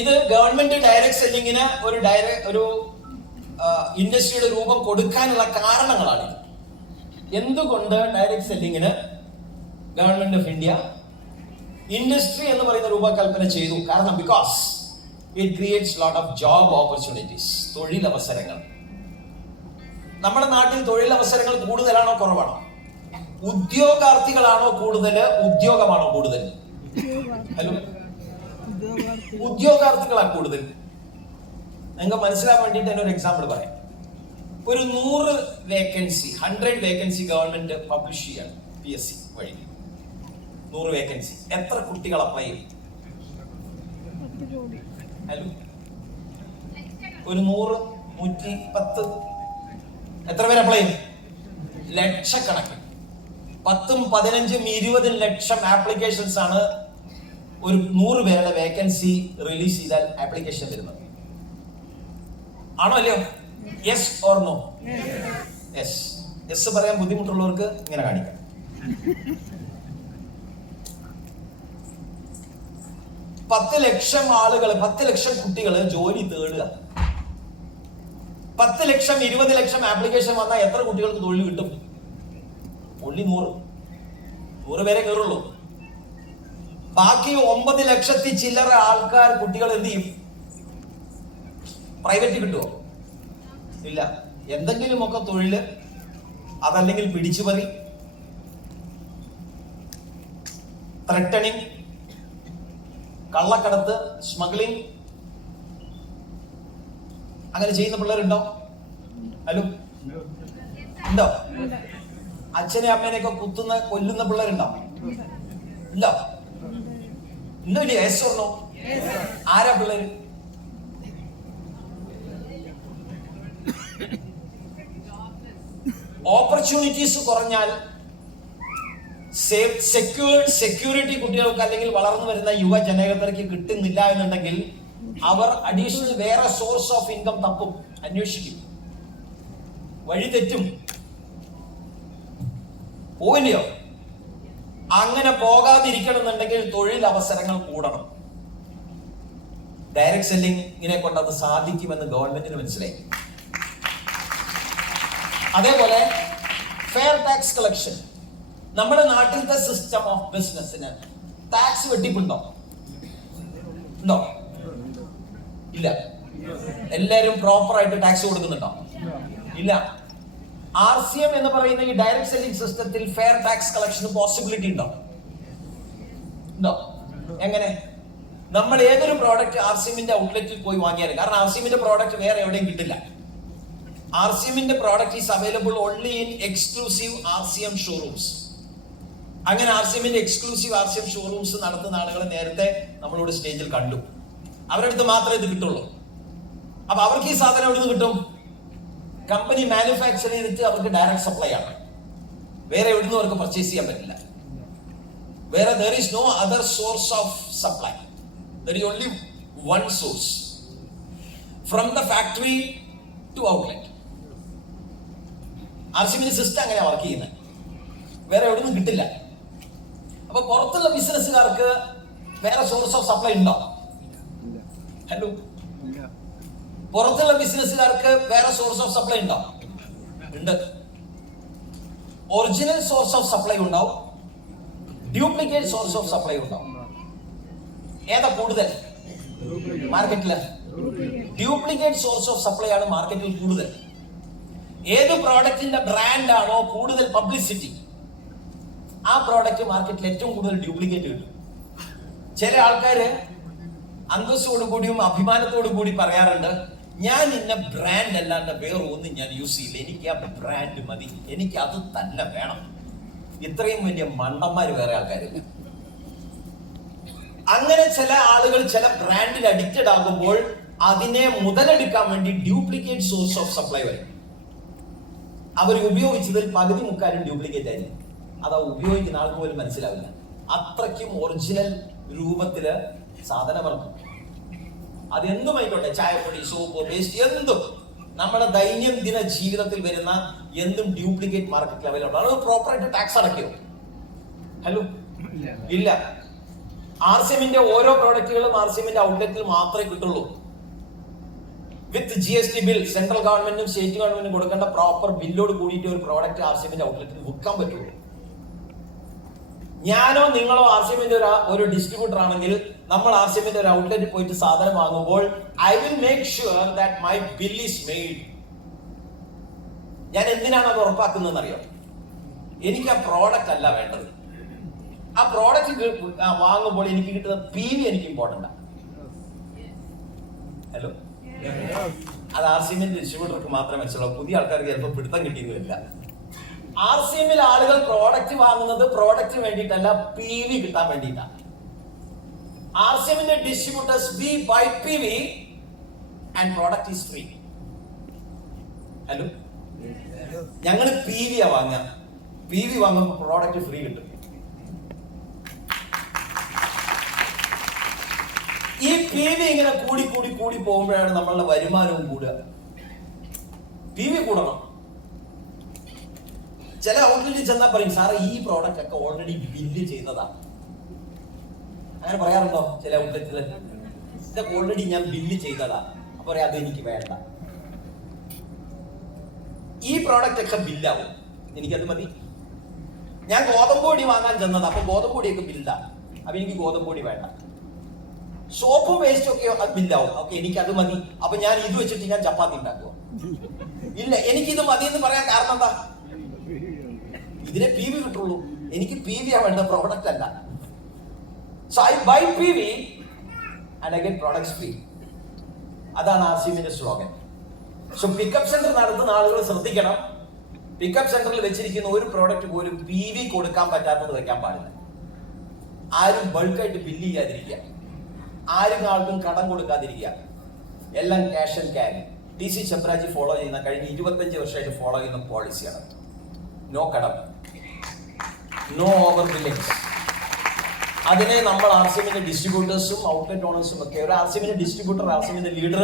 ഇത് government direct സെല്ലിങ്ങിന് ഒരു ഇൻഡസ്ട്രിയുടെ രൂപം കൊടുക്കാനുള്ള കാരണങ്ങളാണ്. എന്തുകൊണ്ട് ഡയറക്ട് സെല്ലിങ്ങിന് ഗവൺമെന്റ് ഓഫ് ഇന്ത്യ ഇൻഡസ്ട്രി എന്ന് പറയുന്ന രൂപകൽപ്പന ചെയ്തു? കാരണം because it creates lot of job opportunities, തൊഴിലവസരങ്ങൾ. നമ്മുടെ നാട്ടിൽ തൊഴിലവസരങ്ങൾ കൂടുതലാണോ കുറവാണോ? ഉദ്യോഗാർത്ഥികളാണോ കൂടുതൽ, ഉദ്യോഗമാണോ കൂടുതൽ? ഹലോ, ഉദ്യോഗാർത്ഥികളാണ് കൂടുതൽ. നിങ്ങൾക്ക് മനസ്സിലാക്കാൻ വേണ്ടിയിട്ട് തന്നെ ഒരു എക്സാമ്പിൾ പറയാം. ഒരു 100 വേക്കൻസി ഗവൺമെന്റ് പബ്ലിഷ് ചെയ്യാണ് PSC വഴി. 100 വേക്കൻസി, എത്ര കുട്ടികൾ അപ്ലൈ ചെയ്യും? ഹലോ, ഒരു 100, 110, എത്ര പേര് അപ്ലൈ ചെയ്യും? ലക്ഷക്കണക്കിന്. 10, 15, 20 ലക്ഷം ആപ്ലിക്കേഷൻസ് ആണ് ഒരു 100 പേരുടെ വേക്കൻസി റിലീസ് ചെയ്താൽ ആപ്ലിക്കേഷൻ വരുന്നത്. ആണോ അല്ലയോ? Yes or no? Yes. Yes പറയാൻ ബുദ്ധിമുട്ടുള്ളവർക്ക് ഇങ്ങനെ കാണിക്കാം. പത്ത് ലക്ഷം ആളുകൾ, 10 ലക്ഷം കുട്ടികൾ ജോലി തേടുക. 10 ലക്ഷം 20 ലക്ഷം ആപ്ലിക്കേഷൻ വന്നാൽ എത്ര കുട്ടികൾക്ക് തൊഴിൽ കിട്ടും? ഒള്ളി 100 പേരെ കയറുള്ളൂ. ബാക്കി 9 ലക്ഷത്തി ചില്ലറ ആൾക്കാർ കുട്ടികൾ എന്ത് ചെയ്യും? പ്രൈവറ്റ് കിട്ടുമോ? ഇല്ല. എന്തെങ്കിലുമൊക്കെ തൊഴില്, അതല്ലെങ്കിൽ പിടിച്ചുപറി, ത്രെട്ടണിങ്, കള്ളക്കടത്ത്, സ്മഗ്ലിംഗ്, അങ്ങനെ ചെയ്യുന്ന പിള്ളേരുണ്ടോ? ഹലോ, ഉണ്ടോ? അച്ഛനെ അമ്മേനെയൊക്കെ കൊല്ലുന്ന പിള്ളേരുണ്ടോ? ഉണ്ടോ? ഇന്നില്ല. Yes or no? ആരാ പിള്ളേര്? ഓപ്പർച്യൂണിറ്റീസ് കുറഞ്ഞാൽ, സെക്യൂരിറ്റി കുട്ടികൾക്ക് അല്ലെങ്കിൽ വളർന്നു വരുന്ന യുവജനതയ്ക്ക് കിട്ടുന്നില്ല എന്നുണ്ടെങ്കിൽ അവർ അഡീഷണൽ വേറെ സോഴ്സ് ഓഫ് ഇൻകം തപ്പും, അന്വേഷിക്കും, വഴി തെറ്റും. പോയില്ലയോ? അങ്ങനെ പോകാതിരിക്കണം എന്നുണ്ടെങ്കിൽ തൊഴിൽ അവസരങ്ങൾ കൂടണം. ഡയറക്ട് സെല്ലിങ്ങിനെ കൊണ്ട് അത് സാധിക്കുമെന്ന് ഗവൺമെന്റിന് മനസ്സിലായി. അതേപോലെ ഫെയർ ടാക്സ് കളക്ഷൻ. നമ്മുടെ നാട്ടിലത്തെ സിസ്റ്റം ഓഫ് ബിസിനസിന് ടാക്സ് വെട്ടിപ്പുണ്ടോ? ഉണ്ടോ? ഇല്ല. എല്ലാരും പ്രോപ്പർ ആയിട്ട് ടാക്സ് കൊടുക്കുന്നുണ്ടോ? ഇല്ല. RCM എന്ന് പറയുന്ന ഈ ഡയറക്ട് സെല്ലിംഗ് സിസ്റ്റത്തിൽ ഫെയർ ടാക്സ് കളക്ഷന് പോസിബിലിറ്റി ഉണ്ടോ? എങ്ങനെ? നമ്മൾ ഏതൊരു പ്രോഡക്റ്റ് RCMന്റെ ഔട്ട്ലെറ്റിൽ പോയി വാങ്ങിയാലും, കാരണം RCMന്റെ പ്രോഡക്റ്റ് വേറെ എവിടെയും കിട്ടില്ല. RCMന്റെ product is available only in exclusive RCM showrooms. അങ്ങനെ RCMന്റെ എക്സ്ക്ലൂസീവ് RCM ഷോറൂംസ് നടത്തുന്ന ആളുകളെ നേരത്തെ നമ്മളോട് സ്റ്റേജിൽ കണ്ടു. അവരുടെ അടുത്ത് മാത്രമേ ഇത് കിട്ടുള്ളൂ. അപ്പൊ അവർക്ക് ഈ സാധനം എവിടെ നിന്ന് കിട്ടും? കമ്പനി മാനുഫാക്ചർ ചെയ്തിട്ട് അവർക്ക് ഡയറക്ട് സപ്ലൈ ആണ്. വേറെ എവിടെ നിന്ന് അവർക്ക് പർച്ചേസ് ചെയ്യാൻ പറ്റില്ല. വേറെ there is no other source of supply. There is only one source from the factory to outlet. RCMന്റെ സിസ്റ്റം അങ്ങനെ വർക്ക് ചെയ്യുന്നത്. വേറെ എവിടെ നിന്നും കിട്ടില്ല. അപ്പൊ പുറത്തുള്ള ബിസിനസ്സുകാർക്ക് വേറെ സോഴ്സ് ഓഫ് സപ്ലൈ ഉണ്ടോ? ഹലോ, പുറത്തുള്ള ബിസിനസ്സുകാർക്ക് വേറെ സോഴ്സ് ഓഫ് സപ്ലൈ ഉണ്ടോ? ഉണ്ട്. ഒറിജിനൽ സോഴ്സ് ഓഫ് സപ്ലൈ ഉണ്ടാവും, ഡ്യൂപ്ലിക്കേറ്റ് സോഴ്സ് ഓഫ് സപ്ലൈ ഉണ്ടാവും. ഏതാ കൂടുതൽ മാർക്കറ്റില്? ഡ്യൂപ്ലിക്കേറ്റ് സോഴ്സ് ഓഫ് സപ്ലൈ ആണ് മാർക്കറ്റിൽ കൂടുതൽ. ഏത് പ്രോഡക്റ്റിന്റെ ബ്രാൻഡ് ആണോ കൂടുതൽ പബ്ലിസിറ്റി, ആ പ്രോഡക്റ്റ് മാർക്കറ്റിൽ ഏറ്റവും കൂടുതൽ ഡ്യൂപ്ലിക്കേറ്റ് കിട്ടും. ചില ആൾക്കാര് അന്തസ്സോടു കൂടിയും അഭിമാനത്തോടു കൂടി പറയാറുണ്ട്, ഞാൻ ഇന്ന ബ്രാൻഡ് അല്ലാണ്ട് വേറെ ഒന്നും ഞാൻ യൂസ് ചെയ്യില്ല, എനിക്ക് ആ ബ്രാൻഡ് മതി, എനിക്ക് അത് തന്നെ വേണം. ഇത്രയും വലിയ മണ്ടന്മാര് വേറെ ആൾക്കാരില്ല. അങ്ങനെ ചില ആളുകൾ ചില ബ്രാൻഡിൽ അഡിക്റ്റഡ് ആകുമ്പോൾ അതിനെ മുതലെടുക്കാൻ വേണ്ടി ഡ്യൂപ്ലിക്കേറ്റ് സോഴ്സ് ഓഫ് സപ്ലൈ വരും. അവർ ഉപയോഗിച്ചതിൽ പകുതി മുക്കാലും ഡ്യൂപ്ലിക്കേറ്റ് ആയിരിക്കും. അത് ഉപയോഗിക്കുന്ന ആൾക്ക് പോലും മനസ്സിലാവില്ല. അത്രയ്ക്കും ഒറിജിനൽ രൂപത്തില് സാധനം ഇറക്കും. അതെന്തുമായിക്കോട്ടെ, ചായപ്പൊടി, സോപ്പ്, പേസ്റ്റ്, എന്തും നമ്മുടെ ദൈനംദിന ജീവിതത്തിൽ വരുന്ന എന്തും ഡ്യൂപ്ലിക്കേറ്റ് മാർക്കറ്റിൽ അവൈലബിൾ ആണ്. പ്രോപ്പറായിട്ട് ടാക്സ് അടയ്ക്കോ? ഹലോ, ഇല്ല. ആർ സി എമ്മിന്റെ ഓരോ പ്രോഡക്റ്റുകളും ആർ സി എമ്മിന്റെ ഔട്ട്ലെറ്റിൽ മാത്രമേ കിട്ടുള്ളൂ. വിത്ത് GST ബിൽ, സെൻട്രൽ ഗവൺമെന്റും സ്റ്റേറ്റ് ഗവൺമെന്റും കൊടുക്കേണ്ട പ്രോപ്പർ ബില്ലോട് കൂടിയിട്ട് ഒരു പ്രോഡക്റ്റ് ആർ സി എമ്മിന്റെ ഔട്ട്ലെറ്റിൽ വിൽക്കാൻ പറ്റുള്ളൂ. ഞാനോ നിങ്ങളോ ആർ സി എമ്മിന്റെ ഒരു ഡിസ്ട്രിബ്യൂട്ടർ ആണെങ്കിൽ നമ്മൾ ആർ സി എമ്മിന്റെ ഒരു ഔട്ട്ലെറ്റിൽ പോയിട്ട് സാധനം വാങ്ങുമ്പോൾ I will make sure that my bill is made. ഞാൻ എന്തിനാണ് അത് ഉറപ്പാക്കുന്നതെന്ന് അറിയാം? എനിക്ക് ആ പ്രോഡക്റ്റ് അല്ല വേണ്ടത്. ആ പ്രോഡക്റ്റ് വാങ്ങുമ്പോൾ എനിക്ക് കിട്ടുന്ന PV എനിക്ക് ഇമ്പോർട്ടൻ്റ്. ഹലോ, അത് ആർ സി എമ്മിന്റെ ഡിസ്ട്രിബ്യൂട്ടർക്ക് മാത്രമേ മനസ്സിലാവും. പുതിയ ആൾക്കാർക്ക് ചിലപ്പോൾ പിടുത്തം കിട്ടിയെന്നില്ല. ആർ സി എമ്മിൽ ആളുകൾ പ്രോഡക്റ്റ് വാങ്ങുന്നത് പ്രോഡക്റ്റ് വേണ്ടിയിട്ടല്ല, PV കിട്ടാൻ വേണ്ടിയിട്ടാണ്. ആർ സി എമ്മിന്റെ distributors we buy PV and product is free. Hello, ഞങ്ങൾ PV ആ വാങ്ങുക. PV വാങ്ങുമ്പോൾ പ്രോഡക്റ്റ് ഫ്രീ കിട്ടും. ഈ PV ഇങ്ങനെ കൂടി കൂടി കൂടി പോകുമ്പോഴാണ് നമ്മളുടെ വരുമാനവും കൂടുക. PV കൂടണം. ചില ഔട്ട്ലെറ്റിൽ ചെന്നാൽ പറയും, സാറേ ഈ പ്രോഡക്റ്റ് ഒക്കെ ഓൾറെഡി ബില്ല് ചെയ്തതാണ്. അങ്ങനെ പറയാറുണ്ടോ? ചില ഔട്ട്ലെറ്റിൽ ഇതൊക്കെ ഓൾറെഡി ഞാൻ ബില്ല് ചെയ്തതാ. അപ്പൊ പറയാം, അത് എനിക്ക് വേണ്ട, ഈ പ്രോഡക്റ്റ് ഒക്കെ ബില്ലാവും, എനിക്കത് മതി. ഞാൻ ഗോതമ്പൊടി വാങ്ങാൻ ചെന്നത്, അപ്പൊ ഗോതമ്പൊടിയൊക്കെ ബില്ലാ, അപ്പൊ എനിക്ക് ഗോതമ്പൊടി വേണ്ട. സോപ്പ് വേസ്റ്റ് ഒക്കെ അത് ബില്ലാവും, ഓക്കെ എനിക്കത് മതി. അപ്പൊ ഞാൻ ഇത് വെച്ചിട്ട് ഞാൻ ചപ്പാത്തി ഉണ്ടാക്കുമോ? ഇല്ല, എനിക്കിത് മതി എന്ന് പറയാൻ കാരണം എന്താ? ഇതിനെ PV കിട്ടുള്ളൂ. എനിക്ക് PV ആ വേണ്ട, പ്രോഡക്റ്റ് അല്ല. So I buy PV and I get products free. അതാണ് ആർ സി എമ്മിന്റെ സ്ലോഗൻ. സോ പിക്കപ്പ് സെന്റർ നടത്തുന്ന ആളുകൾ ശ്രദ്ധിക്കണം. പിക്കപ്പ് സെന്ററിൽ വെച്ചിരിക്കുന്ന ഒരു പ്രോഡക്റ്റ് പോലും PV കൊടുക്കാൻ പറ്റാത്തത് വെക്കാൻ പാടില്ല. ആരും ബൾക്കായിട്ട് ബില്ല് ചെയ്യാതിരിക്കുക, ആരും ആൾക്കും കടം കൊടുക്കാതിരിക്കുക, എല്ലാം cash and carry. TC Chembraji follow ചെയ്യുന്ന, കഴിഞ്ഞ 25 വർഷമായിട്ട് ഫോളോ ചെയ്യുന്ന പോളിസിയാണ്. നോ കടം, നോ ഓവർ ബില്ലിങ്സ്. അതിനെ നമ്മൾ ആർ സി എമ്മിന്റെ ഡിസ്ട്രിബ്യൂട്ടേഴ്സും ഔട്ട്ലെറ്റ് ഓണേഴ്സും ഒക്കെ, ഒരു ആർ സി എമ്മിന്റെ ഡിസ്ട്രിബ്യൂട്ടർ, ആർ സി എമ്മിന്റെ ലീഡർ